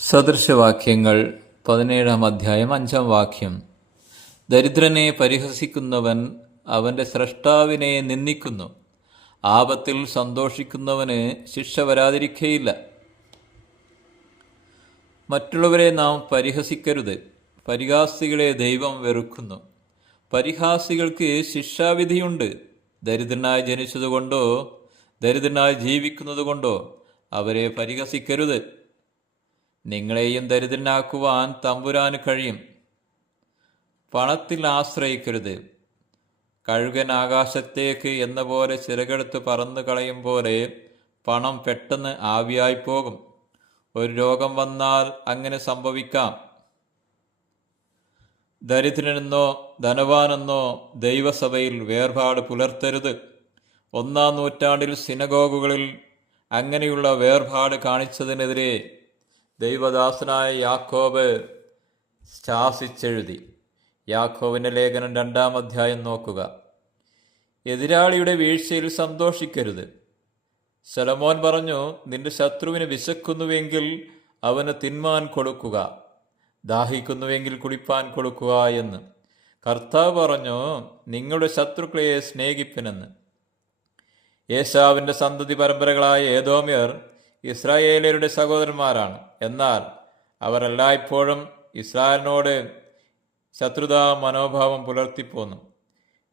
സദൃശവാക്യങ്ങൾ 17 അധ്യായം 5 വാക്യം. ദരിദ്രനെ പരിഹസിക്കുന്നവൻ അവൻ്റെ സ്രഷ്ടാവിനെ നിന്ദിക്കുന്നു. ആപത്തിൽ സന്തോഷിക്കുന്നവന് ശിക്ഷ വരാതിരിക്കയില്ല. മറ്റുള്ളവരെ നാം പരിഹസിക്കരുത്. പരിഹാസികളെ ദൈവം വെറുക്കുന്നു. പരിഹാസികൾക്ക് ശിക്ഷാവിധിയുണ്ട്. ദരിദ്രനായി ജനിച്ചതുകൊണ്ടോ ദരിദ്രനായി ജീവിക്കുന്നതുകൊണ്ടോ അവരെ പരിഹസിക്കരുത്. നിങ്ങളെയും ദരിദ്രനാക്കുവാൻ തമ്പുരാന് കഴിയും. പണത്തിൽ ആശ്രയിക്കരുത്. കഴുകൻ ആകാശത്തേക്ക് എന്ന പോലെ ചിറകെടുത്ത് പറന്നു കളയും പോലെ പണം പെട്ടെന്ന് ആവിയായി പോകും. ഒരു രോഗം വന്നാൽ അങ്ങനെ സംഭവിക്കാം. ദരിദ്രനെന്നോ ധനവാനെന്നോ ദൈവസഭയിൽ വേർപാട് പുലർത്തരുത്. 1-ാം നൂറ്റാണ്ടിൽ സിനഗോഗുകളിൽ അങ്ങനെയുള്ള വേർപാട് കാണിച്ചതിനെതിരെ ദൈവദാസനായ യാക്കോബ് ശാസിച്ചെഴുതി. യാക്കോബിൻ്റെ ലേഖനം 2-ാം അധ്യായം നോക്കുക. എതിരാളിയുടെ വീഴ്ചയിൽ സന്തോഷിക്കരുത്. ശലോമോൻ പറഞ്ഞു, നിന്റെ ശത്രുവിന് വിശക്കുന്നുവെങ്കിൽ അവന് തിന്മാൻ കൊടുക്കുക, ദാഹിക്കുന്നുവെങ്കിൽ കുടിപ്പാൻ കൊടുക്കുക എന്ന്. കർത്താവ് പറഞ്ഞു, നിങ്ങളുടെ ശത്രുക്കളെ സ്നേഹിപ്പിനെന്ന്. ഏശാവിൻ്റെ സന്തതി പരമ്പരകളായ ഏദോമ്യർ ഇസ്രായേലരുടെ സഹോദരന്മാരാണ്. എന്നാൽ അവർ എല്ലായ്പ്പോഴും ഇസ്രായേലിനോട് ശത്രുതാ മനോഭാവം പുലർത്തിപ്പോന്നു.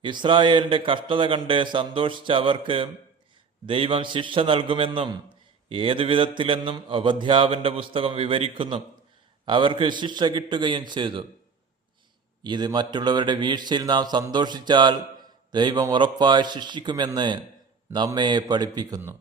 ഇസ്രായേലിൻ്റെ കഷ്ടത കണ്ട് സന്തോഷിച്ച അവർക്ക് ദൈവം ശിക്ഷ നൽകുമെന്നും ഏതുവിധത്തിലെന്നും ഓബദ്യാവിൻ്റെ പുസ്തകം വിവരിക്കുന്നു. അവർക്ക് ശിക്ഷ കിട്ടുകയും ചെയ്തു. ഇത് മറ്റുള്ളവരുടെ വീഴ്ചയിൽ നാം സന്തോഷിച്ചാൽ ദൈവം ഉറപ്പായി ശിക്ഷിക്കുമെന്ന് നമ്മെ പഠിപ്പിക്കുന്നു.